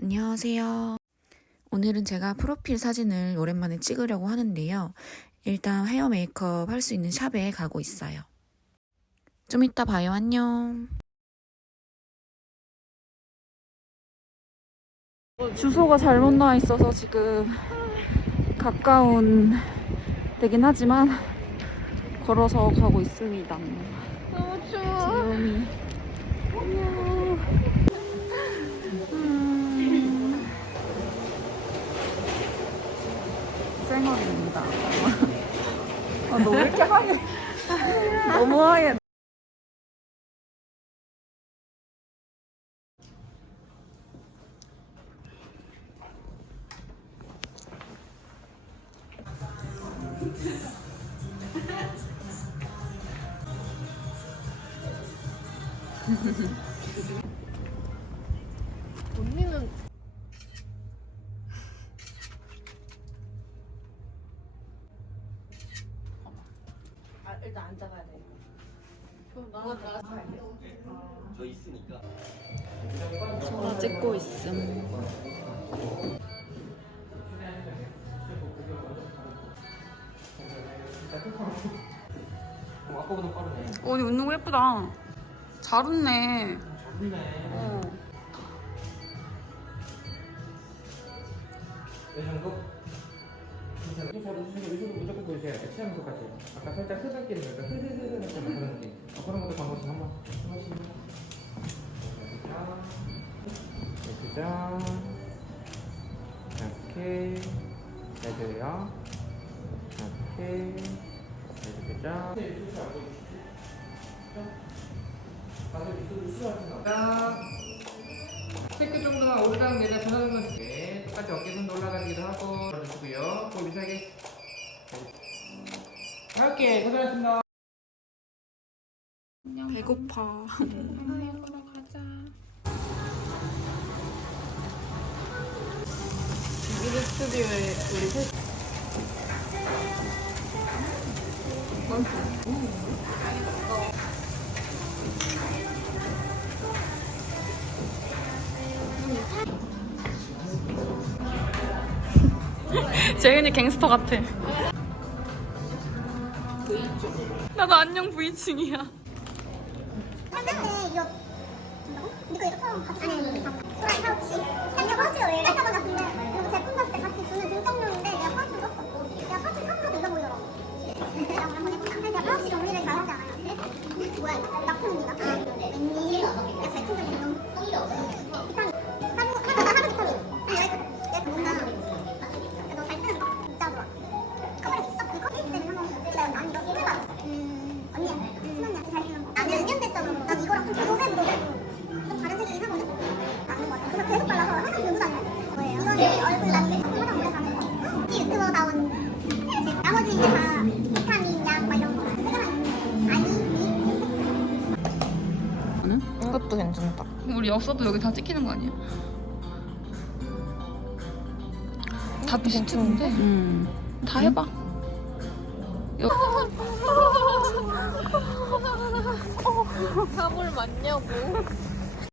안녕하세요. 오늘은 제가 프로필 사진을 오랜만에 찍으려고 하는데요. 일단 헤어 메이크업 할 수 있는 샵에 가고 있어요. 좀 이따 봐요. 안녕. 주소가 잘못 나와 있어서 지금 가까운 데긴 하지만 걸어서 가고 있습니다. 너무 추워. 귀요미. 3,000원입니다. 아, 너왜 이렇게 하얘? 너무 하얘. 아 일단 앉아봐야 돼. 그럼 나 나. 저 있으니까. 저 찍고 있음. 어, 아까보다 빠르네. 어, 언니 웃는 거 예쁘다. 잘 웃네. 좋네. 어. 이 정도? 좀 잡아주시고 이쪽으로 무조건 보여주세요. 액체하면서 같이. 아까 살짝 흐르기를 약간 흐르흐르 했던 그런 느낌. 어, 그런 것도 방법 좀 한번 해보시면. 예쁘죠? 이렇게 해줘요. 이렇게 해주죠. 자, 체크 정도만 오르락 내리락 전하는 건 네, 똑같이 어깨 손도 올라가기도 하고 들어주시고요. 또 유사하게 할게 고생하셨습니다. 배고파. 미드 스튜디오에 우리 셋. 재은이 갱스터 같아. 나도 안녕 V층이야. 근데 이거 이거 이거 처음 같이 아니 파우치 이거 파우치가 왜 이, 이것도 괜찮다. 우리 엽서도 여기 다 찍히는 거 아니야? 다 비슷한데? 음. 다 해봐. 사물 맞냐고.